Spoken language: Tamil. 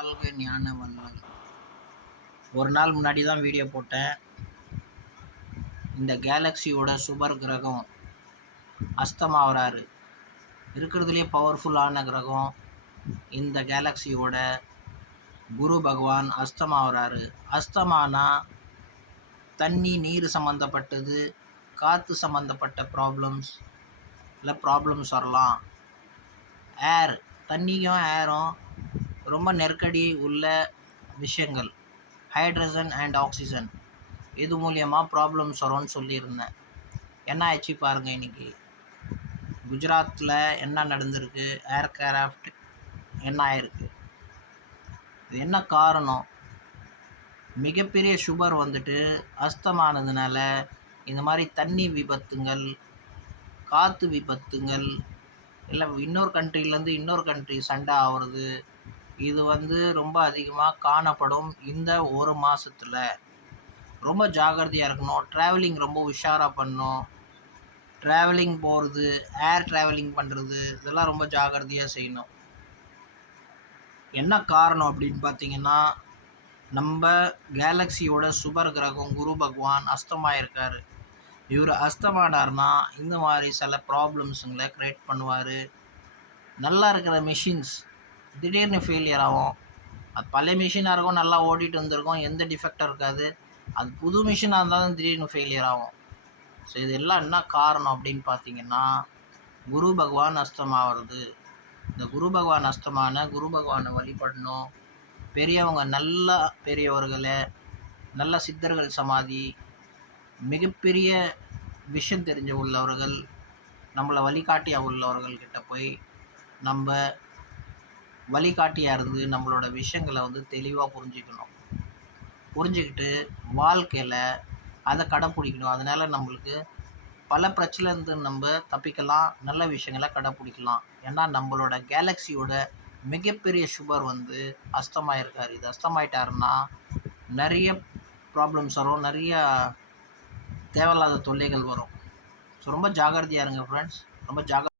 வாழ்க ஞான வள்ளல். ஒரு நாள் முன்னாடி தான் வீடியோ போட்டேன். இந்த கேலக்சியோட சுபர் கிரகம் அஸ்தமாவறாரு. இருக்கிறதுலே பவர்ஃபுல்லான கிரகம் இந்த கேலக்சியோட குரு பகவான் அஸ்தமாவறாரு. அஸ்தமானா தண்ணி நீர் சம்மந்தப்பட்டது, காற்று சம்மந்தப்பட்ட ப்ராப்ளம்ஸ் வரலாம். ஏர், தண்ணியும் ஏரும் ரொம்ப நெருக்கடி உள்ள விஷயங்கள், ஹைட்ரஜன் அண்ட் ஆக்சிஜன், இது மூலியமாக ப்ராப்ளம்ஸ் வரும்னு சொல்லியிருந்தேன். என்ன ஆயிடுச்சு பாருங்கள். இன்றைக்கி குஜராத்தில் என்ன நடந்திருக்கு, ஏர்கிராஃப்ட் என்ன ஆயிருக்கு, இது என்ன காரணம்? மிகப்பெரிய சுபர் வந்துட்டு அஸ்தமானதுனால இந்த மாதிரி தண்ணி விபத்துங்கள், காற்று விபத்துங்கள், இல்லை இன்னொரு கண்ட்ரிலேருந்து இன்னொரு கண்ட்ரி சண்டை ஆகிறது, இது ரொம்ப அதிகமாக காணப்படும். இந்த ஒரு மாதத்தில் ரொம்ப ஜாகிரதையாக இருக்கணும். ட்ராவலிங் ரொம்ப உஷாராக பண்ணணும். ட்ராவலிங் போகிறது, ஏர் ட்ராவலிங் பண்ணுறது, இதெல்லாம் ரொம்ப ஜாகிரதையாக செய்யணும். என்ன காரணம் அப்படின்னு பார்த்தீங்கன்னா, நம்ம கேலக்சியோட சுபர் கிரகம் குரு பகவான் அஸ்தமாயிருக்கார். இவர் அஸ்தமானார்னா இந்த மாதிரி சில ப்ராப்ளம்ஸுங்களை க்ரியேட் பண்ணுவார். நல்லா இருக்கிற மிஷின்ஸ் திடீர்னு ஃபெயிலியர் ஆகும். அது பழைய மிஷினாக இருக்கும், நல்லா ஓடிட்டு வந்திருக்கும், எந்த டிஃபெக்டும் இருக்காது. அது புது மிஷினாக இருந்தாலும் திடீர்னு ஃபெயிலியர் ஆகும். ஸோ இதெல்லாம் என்ன காரணம் அப்படின்னு பார்த்தீங்கன்னா, குரு பகவான் அஸ்தமாகிறது. இந்த குரு பகவான் அஸ்தமான குரு பகவானை வழிபடணும். பெரியவங்க, நல்ல பெரியவர்களை, நல்ல சித்தர்கள் சமாதி, மிகப்பெரிய விஷயம் தெரிஞ்ச உள்ளவர்கள், நம்மளை வழிகாட்டியாக உள்ளவர்கள்கிட்ட போய் நம்ம வழிகாட்டியாக இருந்து நம்மளோட விஷயங்களை தெளிவாக புரிஞ்சுக்கிட்டு வாழ்க்கையில் அதை கடைப்பிடிக்கணும். அதனால் நம்மளுக்கு பல பிரச்சனைலேருந்து நம்ம தப்பிக்கலாம், நல்ல விஷயங்களை கடைப்பிடிக்கலாம். ஏன்னா நம்மளோட கேலக்சியோட மிகப்பெரிய சுபர் அஸ்தமாயிருக்கார். இது அஸ்தமாயிட்டாருன்னா நிறைய ப்ராப்ளம்ஸ் வரும், நிறைய தேவையில்லாத தொல்லைகள் வரும். ஸோ ரொம்ப ஜாகிரதையாக இருங்க ஃப்ரெண்ட்ஸ். ரொம்ப